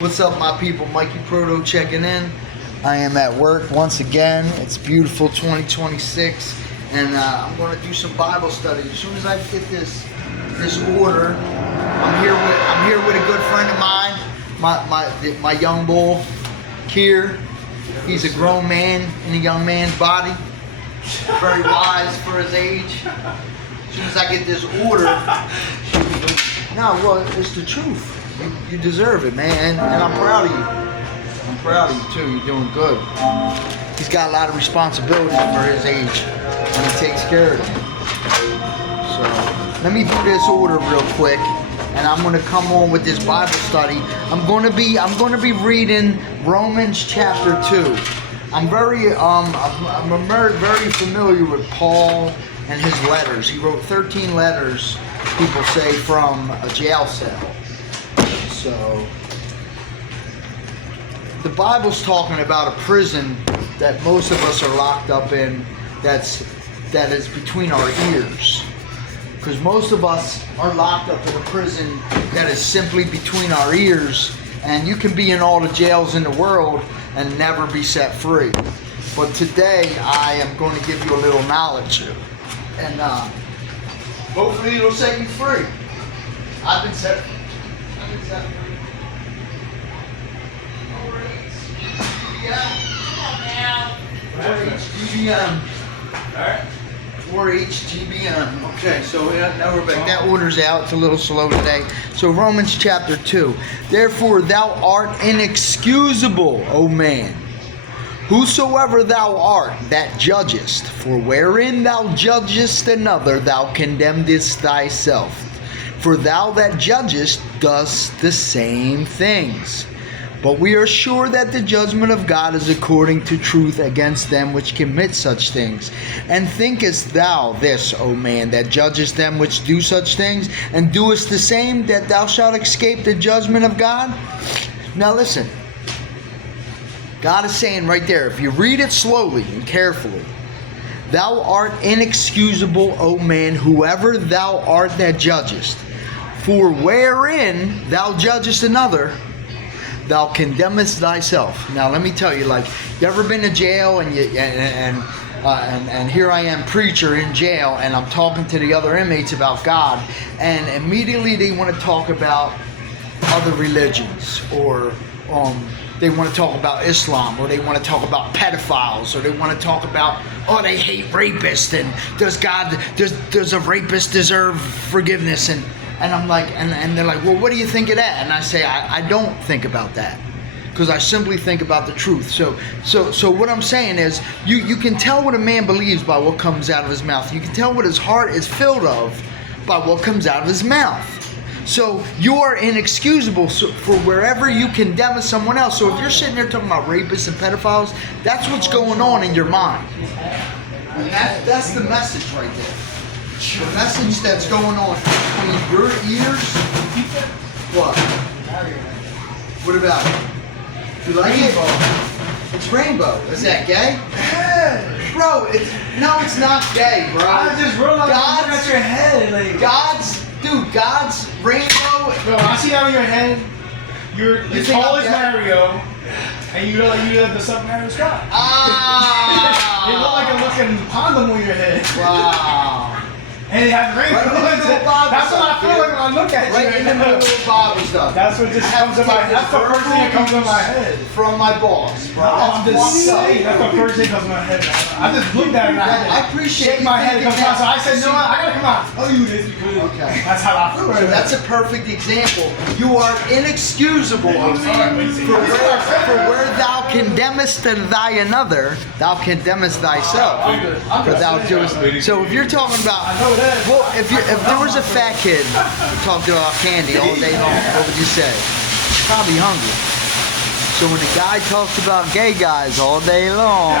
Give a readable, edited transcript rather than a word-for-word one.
What's up, my people? Mikey Proto checking in. I am at work once again. It's beautiful 2026, and I'm going to do some Bible study. As soon as I get this order, I'm here with a good friend of mine, my young bull, Kier. He's a grown man in a young man's body, very wise for his age. As soon as I get this order, it's the truth. You deserve it, man, and I'm proud of you. I'm proud of you too. You're doing good. He's got a lot of responsibility for his age, and he takes care of it. So let me do this order real quick, and I'm going to come on with this Bible study. I'm going to be reading Romans chapter 2. I'm very familiar with Paul and his letters. He wrote 13 letters, people say, from a jail cell. So, the Bible's talking about a prison that most of us are locked up in that is between our ears. Because most of us are locked up in a prison that is simply between our ears, and you can be in all the jails in the world and never be set free. But today, I am going to give you a little knowledge, and hopefully it'll set you free. I've been set free. GBM. Alright. 4H GBM. Okay, so now we're back. That order's out. It's a little slow today. So Romans chapter 2. Therefore thou art inexcusable, O man, whosoever thou art that judgest. For wherein thou judgest another, thou condemnest thyself. For thou that judgest dost the same things. But we are sure that the judgment of God is according to truth against them which commit such things. And thinkest thou this, O man, that judgest them which do such things, and doest the same, that thou shalt escape the judgment of God? Now listen. God is saying right there, if you read it slowly and carefully, thou art inexcusable, O man, whoever thou art that judgest. For wherein thou judgest another, thou condemnest thyself. Now let me tell you, like, you ever been to jail and here I am, preacher in jail, and I'm talking to the other inmates about God, and immediately they want to talk about other religions, or they want to talk about Islam, or they want to talk about pedophiles, or they want to talk about, oh, they hate rapists, and does a rapist deserve forgiveness? And I'm like, and they're like, well, what do you think of that? And I say, I don't think about that, because I simply think about the truth. So what I'm saying is, you can tell what a man believes by what comes out of his mouth. You can tell what his heart is filled of by what comes out of his mouth. So you are inexcusable for wherever you condemn someone else. So if you're sitting there talking about rapists and pedophiles, that's what's going on in your mind. And that's the message right there. The message that's going on between your ears. What? What about it? You like it? It's rainbow. Is that gay? Yeah. Bro, it's not gay, bro. I just realized you got your head. Like, God's rainbow. Bro, I see out of your head. You're tall as Mario, and you have the sub Mario Scott. You look like a looking condom on your head. Wow. And it has rainbow. That's what I feel like when I look at you. Right in the middle of Bible stuff. That's what just comes to my head. That's the first thing that comes to my head. From my boss, bro. No, I'm just saying. That's the first thing that comes to my head. I just looked at it and I appreciate shake my head. It comes out. So I said, no, I gotta come out and tell you this because that's how I feel. So that's a perfect example. You are inexcusable for where thou condemnest thy another, thou condemnest thyself. For thou doest. So if you're talking about, well, if there was a fat kid talking about candy all day long, what would you say? Probably hungry. So when the guy talks about gay guys all day long.